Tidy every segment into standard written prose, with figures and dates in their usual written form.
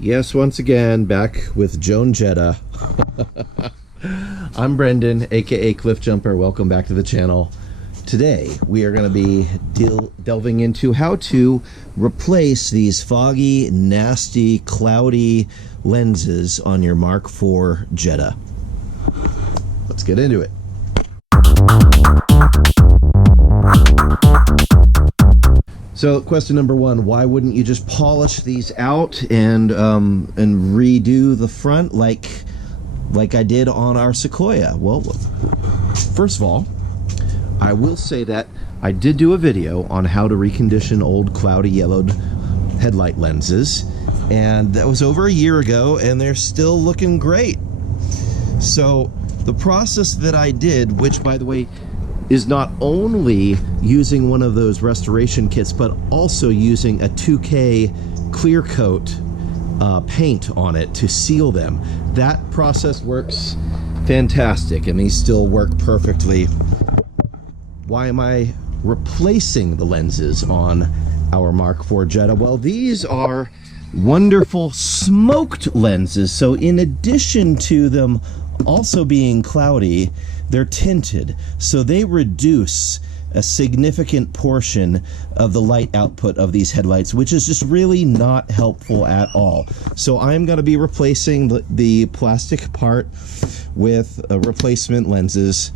Yes, once again, back with Joan Jetta. I'm Brendan, aka Cliff Jumper. Welcome back to the channel. Today, we are going to be delving into how to replace these foggy, nasty, cloudy lenses on your Mk4 Jetta. Let's get into it. So question number one, why wouldn't you just polish these out and redo the front like I did on our Sequoia? Well, first of all, I will say that I did do a video on how to recondition old cloudy yellowed headlight lenses, and that was over a year ago, and they're still looking great. So the process that I did, which by the way is not only using one of those restoration kits, but also using a 2K clear coat paint on it to seal them. That process works fantastic, and these still work perfectly. Why am I replacing the lenses on our Mk4 Jetta? Well, these are wonderful smoked lenses, so in addition to them also being cloudy, they're tinted, so they reduce a significant portion of the light output of these headlights, which is just really not helpful at all. So I'm going to be replacing the plastic part with replacement lenses,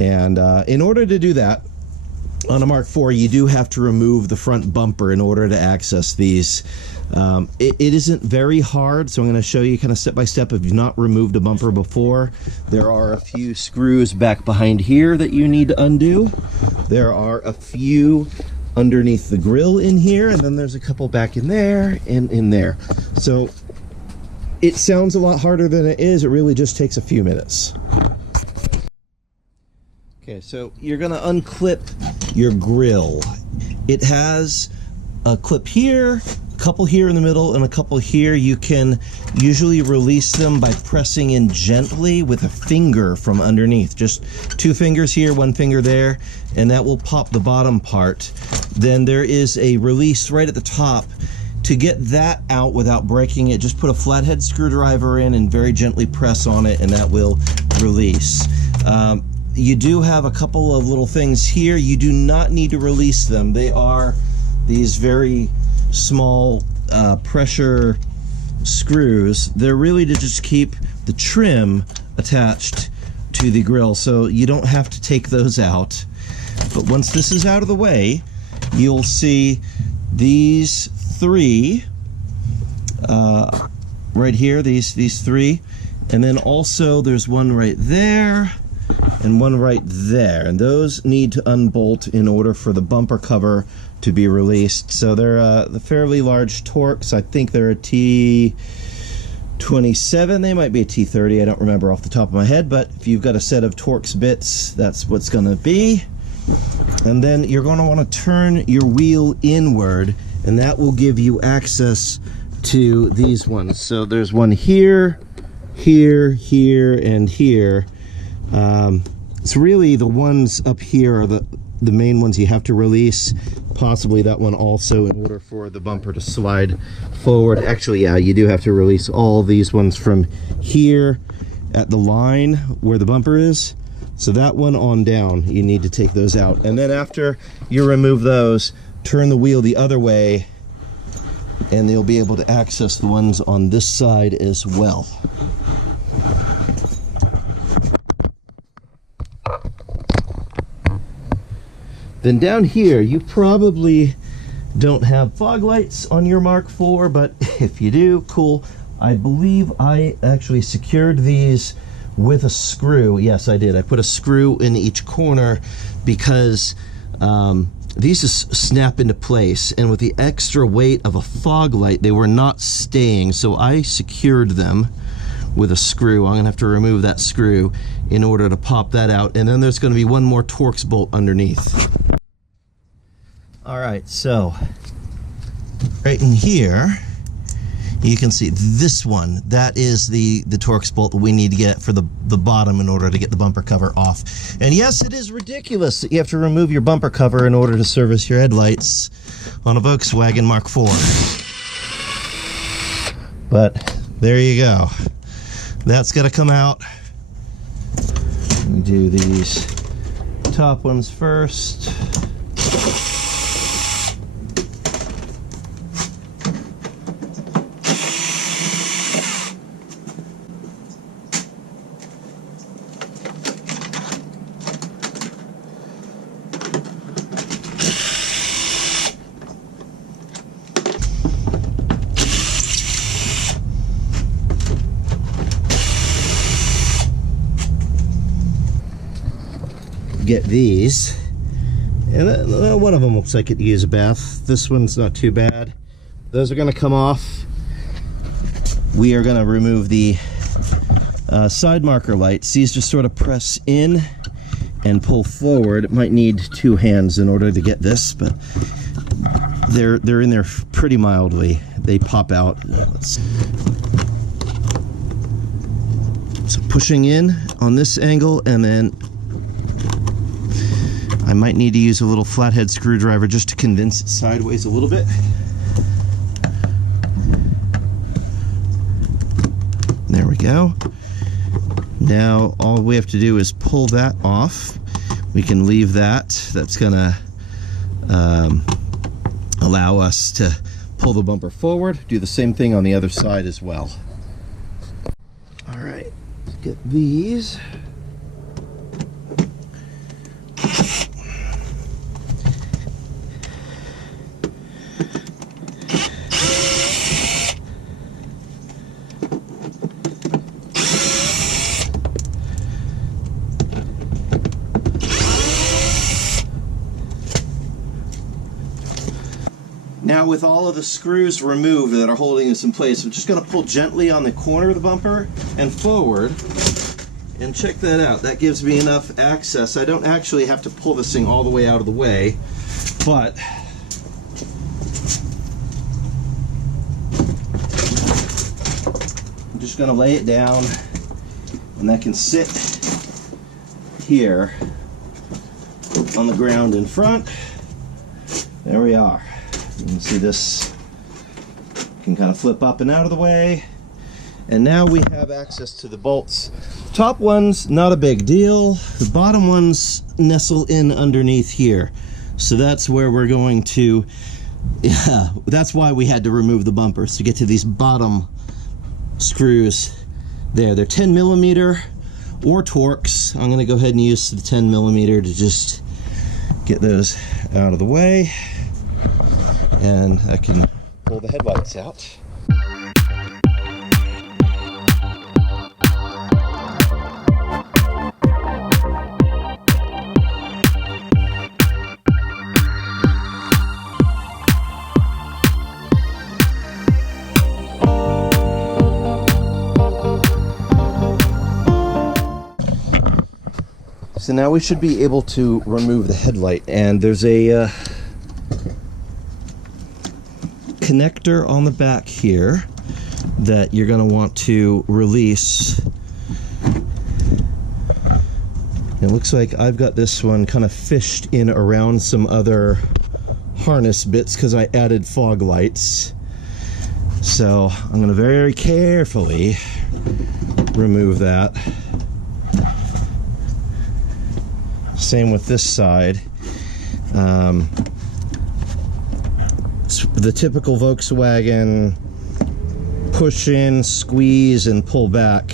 and in order to do that, on a Mk4 you do have to remove the front bumper in order to access these. It isn't very hard, so I'm going to show you kind of step by step. If you've not removed a bumper before, there are a few screws back behind here that you need to undo. There are a few underneath the grill in here, and then there's a couple back in there and in there. So it sounds a lot harder than it is. It really just takes a few minutes. Okay, so you're going to unclip your grill. It has a clip here, a couple here in the middle, and a couple here. You can usually release them by pressing in gently with a finger from underneath. Just 2 fingers here, 1 finger there, and that will pop the bottom part. Then there is a release right at the top. To get that out without breaking it, just put a flathead screwdriver in and very gently press on it, and that will release. You do have a couple of little things here. You do not need to release them. They are these very small pressure screws. They're really to just keep the trim attached to the grill, so you don't have to take those out. But once this is out of the way, you'll see these 3 right here, these 3, and then also there's one right there and one right there, and those need to unbolt in order for the bumper cover to be released. So they're the fairly large Torx. I think they're a T27. They might be a T30. I don't remember off the top of my head, but if you've got a set of Torx bits, that's what's going to be. And then you're going to want to turn your wheel inward, and that will give you access to these ones. So there's one here, here, here, and here. It's really the ones up here are the main ones you have to release, possibly that one also, in order for the bumper to slide forward. Actually, yeah, you do have to release all these ones from here at the line where the bumper is. So that one on down, you need to take those out. And then after you remove those, turn the wheel the other way, and you'll be able to access the ones on this side as well. Then down here, you probably don't have fog lights on your Mk4, but if you do, cool. I believe I actually secured these with a screw. Yes, I did. I put a screw in each corner because these just snap into place, and with the extra weight of a fog light, they were not staying, so I secured them with a screw. I'm gonna have to remove that screw in order to pop that out, and then there's gonna be one more Torx bolt underneath. All right, so right in here, you can see this one. That is the Torx bolt that we need to get for the bottom in order to get the bumper cover off. And yes, it is ridiculous that you have to remove your bumper cover in order to service your headlights on a Volkswagen Mk4. But there you go. That's got to come out. We do these top ones first. Get these, and one of them looks like it needs a bath. This one's not too bad. Those are going to come off. We are going to remove the side marker lights. These just sort of press in and pull forward. It might need two hands in order to get this, but they're in there pretty mildly. They pop out. So pushing in on this angle, and then I might need to use a little flathead screwdriver just to condense it sideways a little bit. There we go. Now all we have to do is pull that off. We can leave that. That's gonna allow us to pull the bumper forward. Do the same thing on the other side as well. All right, let's get these. Now with all of the screws removed that are holding this in place, I'm just going to pull gently on the corner of the bumper and forward, and check that out. That gives me enough access. I don't actually have to pull this thing all the way out of the way, but I'm just going to lay it down, and that can sit here on the ground in front. There we are. You can see this can kind of flip up and out of the way. And now we have access to the bolts. Top ones, not a big deal. The bottom ones nestle in underneath here. So that's where we're going to, yeah, that's why we had to remove the bumpers, to get to these bottom screws there. They're 10 millimeter or Torx. I'm gonna go ahead and use the 10 millimeter to just get those out of the way. And I can pull the headlights out. So now we should be able to remove the headlight, and there's a connector on the back here that you're going to want to release. It looks like I've got this one kind of fished in around some other harness bits because I added fog lights. So I'm going to very carefully remove that. Same with this side. The typical Volkswagen push in, squeeze, and pull back.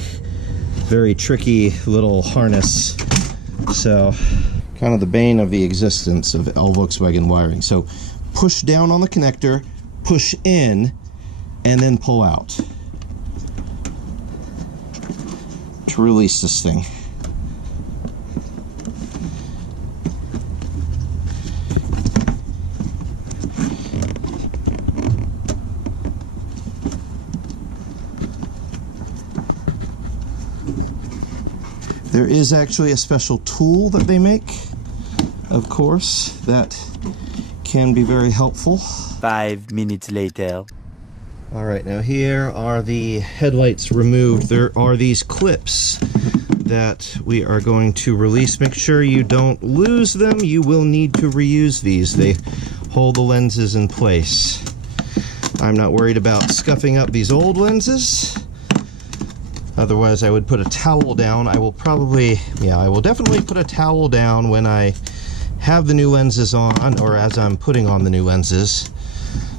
Very tricky little harness. So, kind of the bane of the existence of all Volkswagen wiring. So, push down on the connector, push in, and then pull out to release this thing. There is actually a special tool that they make, of course, that can be very helpful. 5 minutes later. All right, now here are the headlights removed. There are these clips that we are going to release. Make sure you don't lose them. You will need to reuse these. They hold the lenses in place. I'm not worried about scuffing up these old lenses. Otherwise, I would put a towel down. I will probably, yeah, I will definitely put a towel down when I have the new lenses on, or as I'm putting on the new lenses,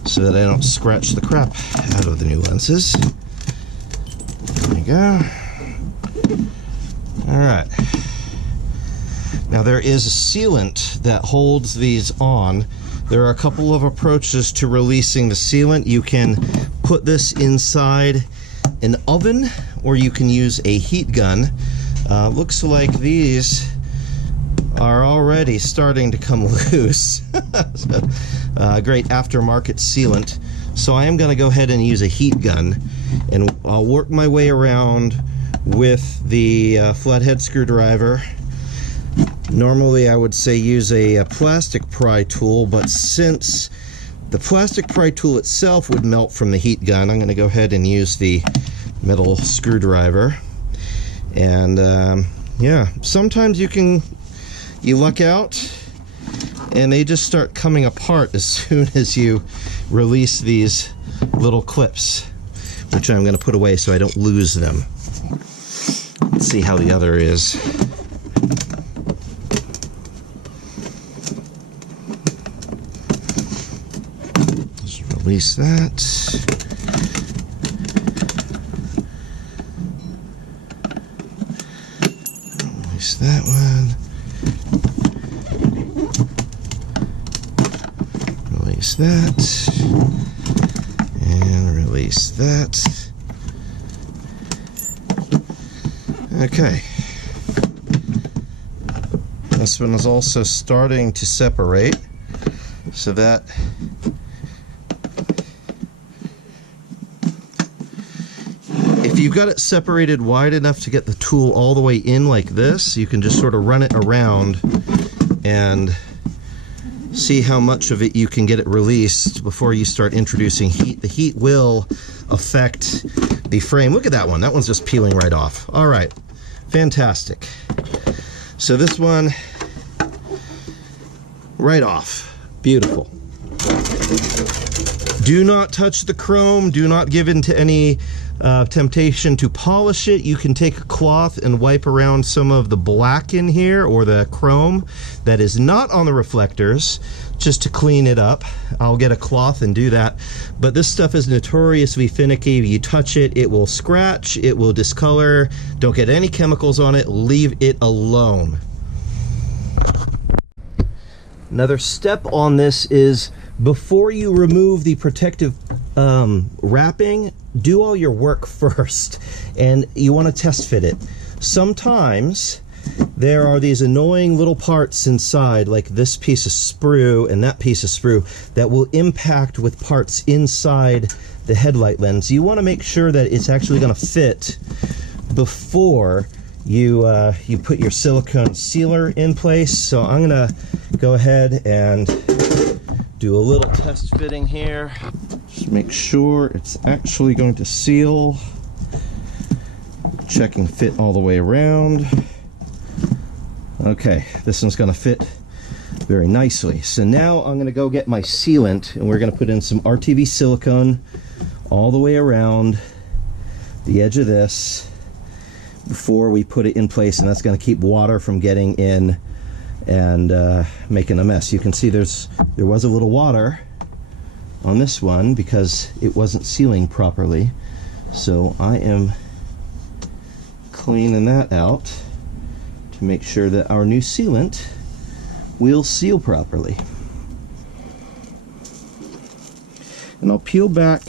so that I don't scratch the crap out of the new lenses. There we go. All right. Now there is a sealant that holds these on. There are a couple of approaches to releasing the sealant. You can put this inside an oven, or you can use a heat gun. Looks like these are already starting to come loose. So, great aftermarket sealant. So I am going to go ahead and use a heat gun, and I'll work my way around with the flathead screwdriver. Normally I would say use a plastic pry tool, but since the plastic pry tool itself would melt from the heat gun, I'm going to go ahead and use the metal screwdriver. And yeah, sometimes you luck out and they just start coming apart as soon as you release these little clips, which I'm going to put away so I don't lose them. Let's see how the other is. Just release that. Release that one. Release that. And release that. Okay. This one is also starting to separate, so that if you've got it separated wide enough to get the tool all the way in like this, you can just sort of run it around and see how much of it you can get it released before you start introducing heat. The heat will affect the frame. Look at that one. That one's just peeling right off. All right. Fantastic. So this one, right off. Beautiful. Do not touch the chrome. Do not give in to any temptation to polish it. You can take a cloth and wipe around some of the black in here, or the chrome that is not on the reflectors, just to clean it up. I'll get a cloth and do that. But this stuff is notoriously finicky. If you touch it, it will scratch, it will discolor. Don't get any chemicals on it. Leave it alone. Another step on this is, before you remove the protective wrapping, do all your work first, and you want to test fit it. Sometimes there are these annoying little parts inside, like this piece of sprue and that piece of sprue, that will impact with parts inside the headlight lens. You want to make sure that it's actually going to fit before you put your silicone sealer in place. So I'm going to go ahead and do a little test fitting here. Just make sure it's actually going to seal. Checking fit all the way around. Okay, this one's going to fit very nicely. So now I'm going to go get my sealant, and we're going to put in some RTV silicone all the way around the edge of this before we put it in place, and that's going to keep water from getting in and making a mess. You can see there was a little water on this one because it wasn't sealing properly. So I am cleaning that out to make sure that our new sealant will seal properly. And I'll peel back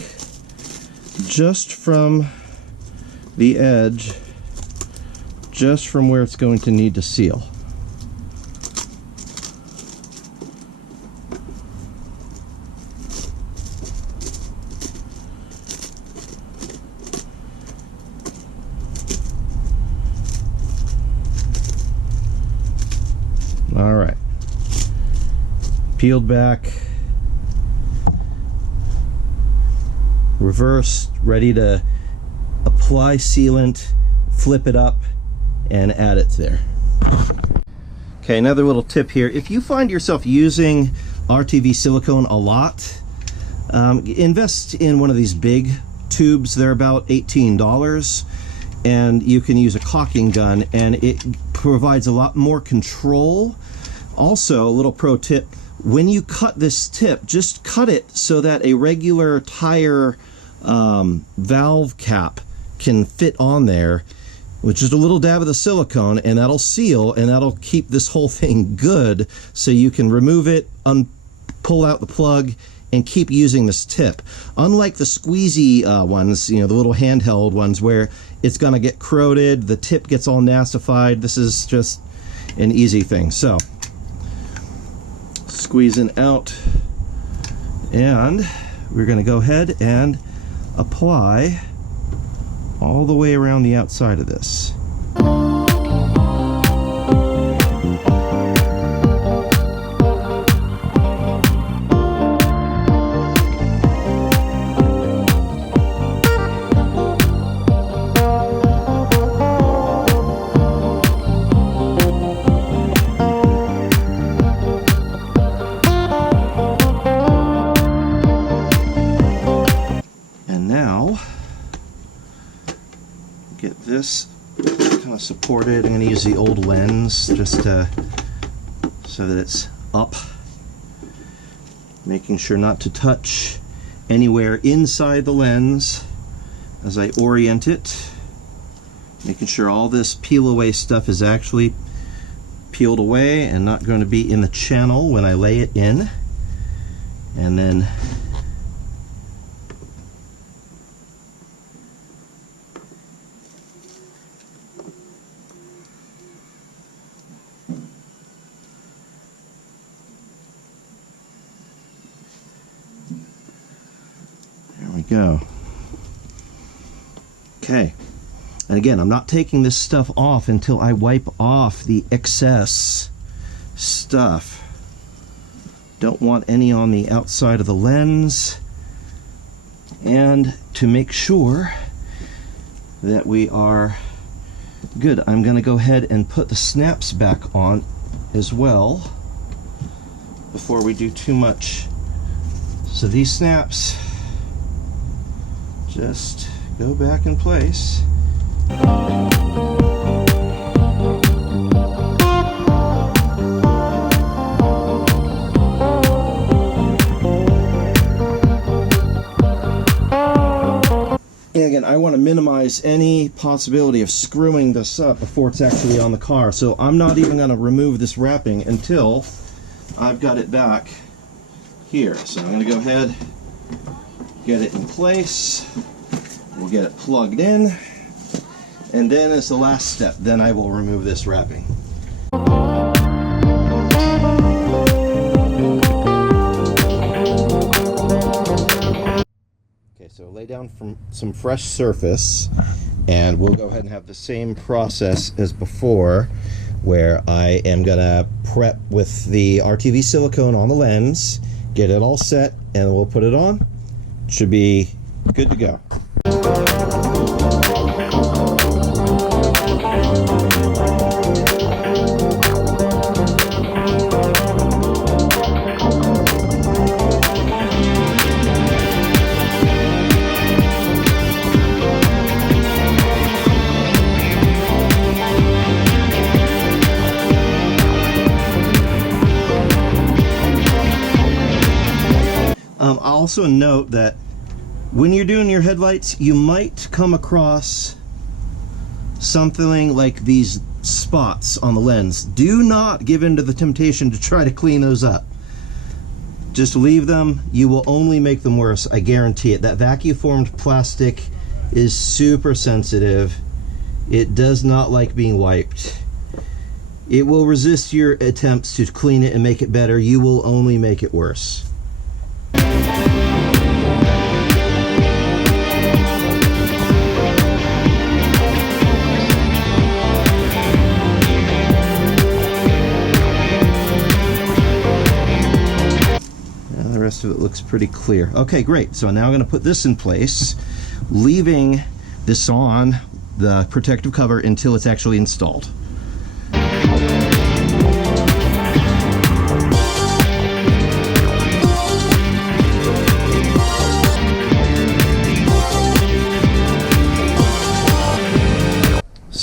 just from the edge, just from where it's going to need to seal. All right, peeled back, reversed, ready to apply sealant, flip it up, and add it there. Okay, another little tip here. If you find yourself using RTV silicone a lot, invest in one of these big tubes. They're about $18, and you can use a caulking gun, and it provides a lot more control. Also, a little pro tip, when you cut this tip, just cut it so that a regular tire valve cap can fit on there, with just a little dab of the silicone, and that'll seal, and that'll keep this whole thing good, so you can remove it, pull out the plug, and keep using this tip. Unlike the squeezy ones, you know, the little handheld ones where it's gonna get corroded, the tip gets all nastified, this is just an easy thing. So, squeezing out, and we're gonna go ahead and apply all the way around the outside of this. This kind of supported. I'm going to use the old lens just to, so that it's up, making sure not to touch anywhere inside the lens as I orient it, making sure all this peel away stuff is actually peeled away and not going to be in the channel when I lay it in. And then go. Okay, and again, I'm not taking this stuff off until I wipe off the excess stuff. Don't want any on the outside of the lens. And to make sure that we are good, I'm going to go ahead and put the snaps back on as well before we do too much. So these snaps just go back in place. And again, I want to minimize any possibility of screwing this up before it's actually on the car, so I'm not even going to remove this wrapping until I've got it back here. So I'm going to go ahead, get it in place, we'll get it plugged in, and then as the last step, then I will remove this wrapping. Okay, so lay down from some fresh surface, and we'll go ahead and have the same process as before, where I am gonna prep with the RTV silicone on the lens, get it all set, and we'll put it on. Should be good to go. I'll also note that when you're doing your headlights, you might come across something like these spots on the lens. Do not give in to the temptation to try to clean those up. Just leave them. You will only make them worse, I guarantee it. That vacuum formed plastic is super sensitive. It does not like being wiped. It will resist your attempts to clean it and make it better. You will only make it worse. The rest of it looks pretty clear. Okay, great. So now I'm going to put this in place, leaving this on the protective cover until it's actually installed.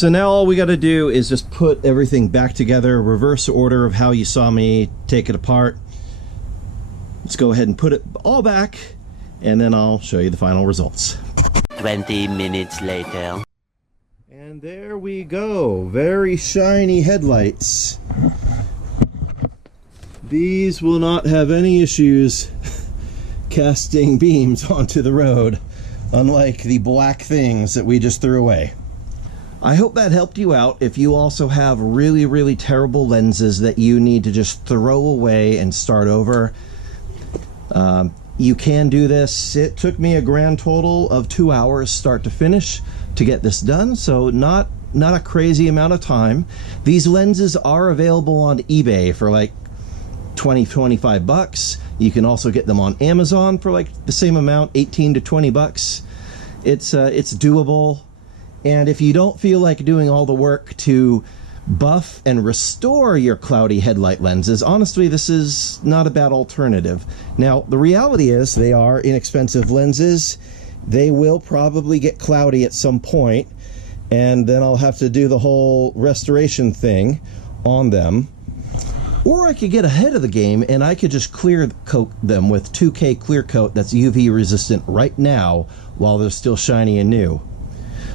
So now all we got to do is just put everything back together, reverse order of how you saw me take it apart. Let's go ahead and put it all back, and then I'll show you the final results. 20 minutes later. And there we go. Very shiny headlights. These will not have any issues casting beams onto the road, unlike the black things that we just threw away. I hope that helped you out. If you also have really, really terrible lenses that you need to just throw away and start over, you can do this. It took me a grand total of 2 hours start to finish to get this done, so not a crazy amount of time. These lenses are available on eBay for like 20-25 bucks. You can also get them on Amazon for like the same amount, 18 to 20 bucks. It's doable. And if you don't feel like doing all the work to buff and restore your cloudy headlight lenses, honestly, this is not a bad alternative. Now, the reality is they are inexpensive lenses. They will probably get cloudy at some point, and then I'll have to do the whole restoration thing on them. Or I could get ahead of the game and I could just clear coat them with 2K clear coat that's UV resistant right now while they're still shiny and new.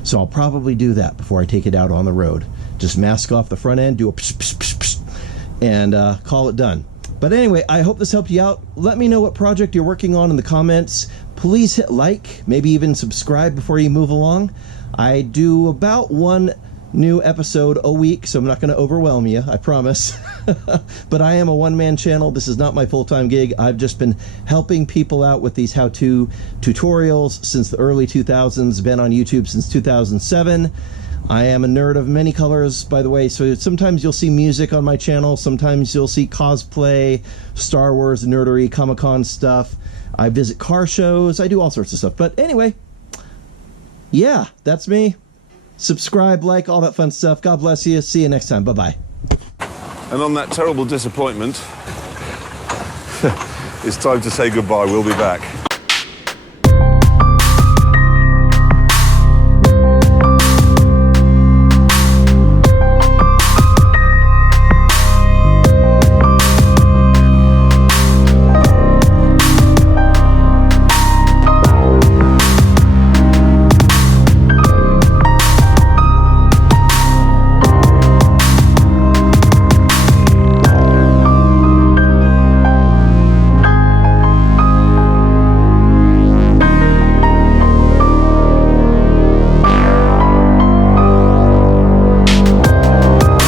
So I'll probably do that before I take it out on the road. Just mask off the front end, do a psh, psh, psh, psh, and call it done. But anyway, I hope this helped you out. Let me know what project you're working on in the comments. Please hit like, maybe even subscribe before you move along. I do about one new episode a week, so I'm not going to overwhelm you, I promise. But I am a one-man channel. This is not my full-time gig. I've just been helping people out with these how-to tutorials since the early 2000s, been on YouTube since 2007. I am a nerd of many colors, by the way, so sometimes you'll see music on my channel, sometimes you'll see cosplay, Star Wars nerdery, Comic-Con stuff. I visit car shows, I do all sorts of stuff. But anyway, yeah, that's me. Subscribe, like, all that fun stuff. God bless you. See you next time. Bye-bye. And on that terrible disappointment, it's time to say goodbye. We'll be back.